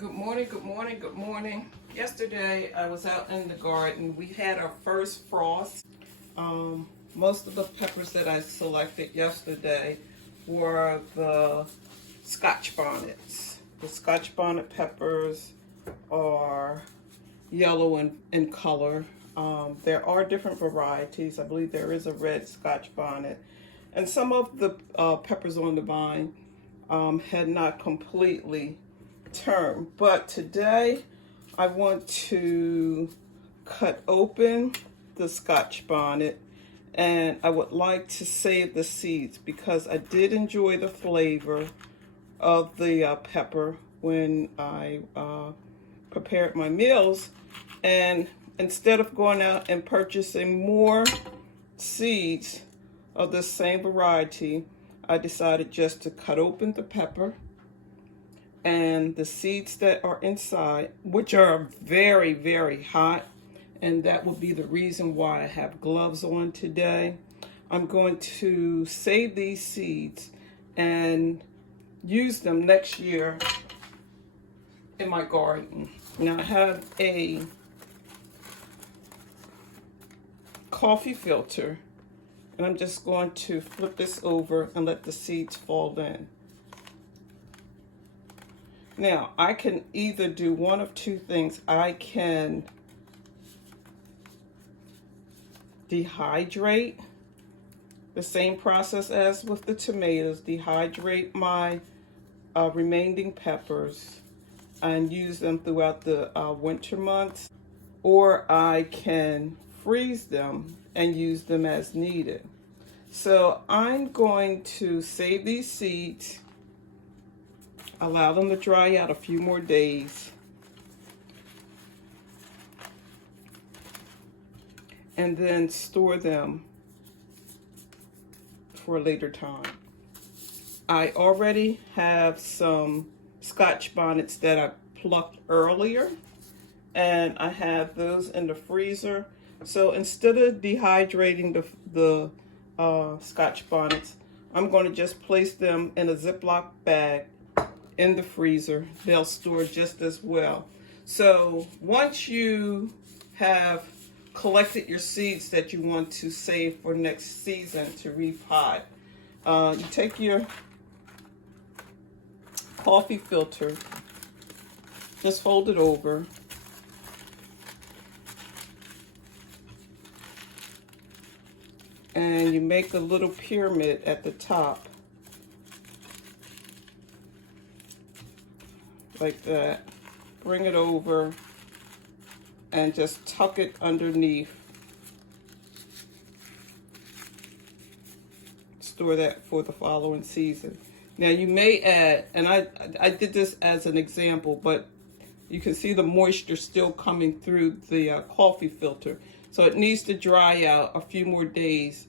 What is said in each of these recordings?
Good morning, good morning, good morning. Yesterday I was out in the garden. We had our first frost. Most of the peppers that I selected yesterday were the Scotch bonnets. The Scotch bonnet peppers are yellow in color. There are different varieties. I believe there is a red Scotch bonnet. And some of the peppers on the vine had not completely turned. But today I want to cut open the Scotch bonnet, and I would like to save the seeds because I did enjoy the flavor of the pepper when I prepared my meals. And instead of going out and purchasing more seeds of the same variety, I decided just to cut open the pepper and the seeds that are inside, which are very, very hot, and that will be the reason why I have gloves on today. I'm going to save these seeds and use them next year in my garden. Now I have a coffee filter, and I'm just going to flip this over and let the seeds fall in. Now, I can either do one of two things. I can dehydrate, the same process as with the tomatoes, dehydrate my remaining peppers and use them throughout the winter months, or I can freeze them and use them as needed. So I'm going to save these seeds, allow them to dry out a few more days, and then store them for a later time. I already have some Scotch bonnets that I plucked earlier, and I have those in the freezer. So instead of dehydrating the Scotch bonnets, I'm going to just place them in a Ziploc bag in the freezer. They'll store just as well. So once you have collected your seeds that you want to save for next season to repot, you take your coffee filter, just fold it over, and you make a little pyramid at the top like that. Bring it over and just tuck it underneath. Store that for the following season. Now you may add, and I did this as an example, but you can see the moisture still coming through the coffee filter. So it needs to dry out a few more days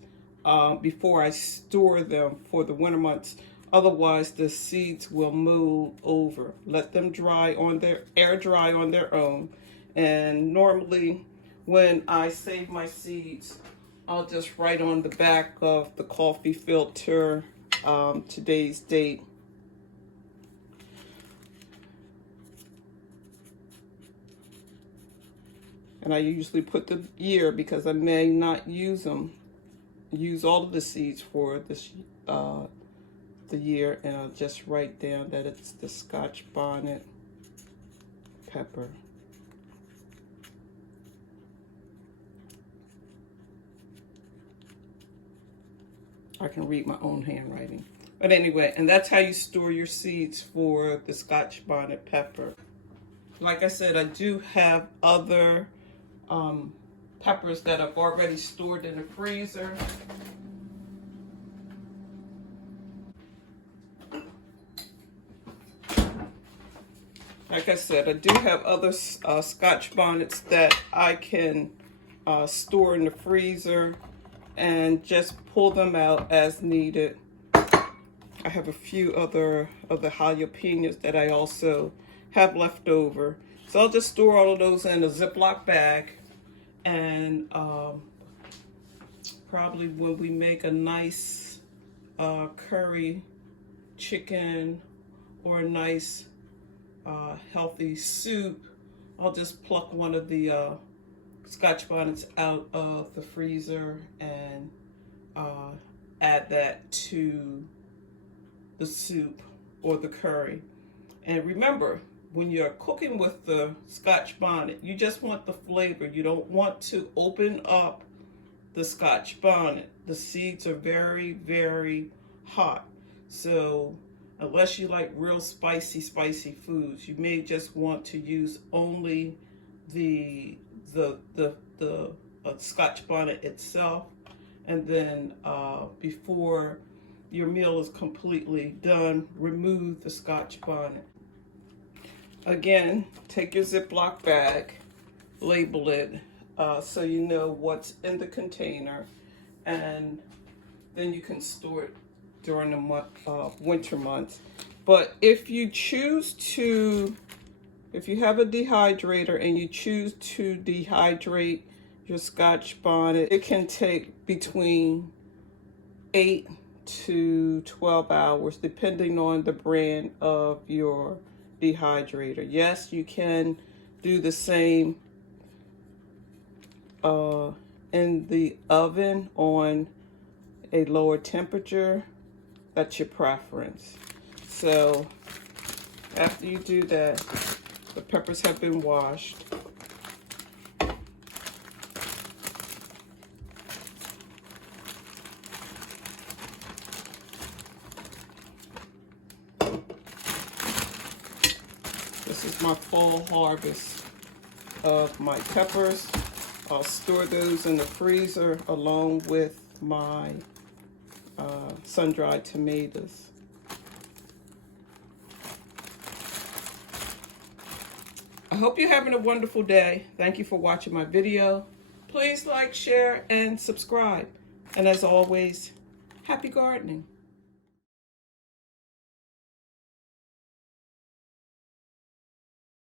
before I store them for the winter months. Otherwise, the seeds will mold over. Let them dry on their air dry on their own. And normally, when I save my seeds, I'll just write on the back of the coffee filter today's date. And I usually put the year because I may not use all of the seeds for this the year, and I'll just write down that it's the Scotch bonnet pepper. I can read my own handwriting. But anyway, and that's how you store your seeds for the Scotch bonnet pepper. Like I said, I do have other peppers that I've already stored in the freezer. Like I said, I do have other Scotch bonnets that I can store in the freezer and just pull them out as needed. I have a few other of the jalapenos that I also have left over. So I'll just store all of those in a Ziploc bag, and probably when we make a nice curry chicken or a nice healthy soup, I'll just pluck one of the Scotch bonnets out of the freezer and add that to the soup or the curry. And remember, when you're cooking with the Scotch bonnet, you just want the flavor. You don't want to open up the Scotch bonnet. The seeds are very, very hot. So unless you like real spicy foods, you may just want to use only the Scotch bonnet itself. And then before your meal is completely done, remove the Scotch bonnet. Again, take your Ziploc bag, label it so you know what's in the container, and then you can store it during the winter months. But if you choose to, if you have a dehydrator and you choose to dehydrate your Scotch bonnet, it can take between 8 to 12 hours depending on the brand of your dehydrator. Yes, you can do the same in the oven on a lower temperature. That's your preference. So after you do that, the peppers have been washed. This is my fall harvest of my peppers. I'll store those in the freezer along with my sun-dried tomatoes. I hope you're having a wonderful day. Thank you for watching my video. Please like, share, and subscribe. And as always, happy gardening.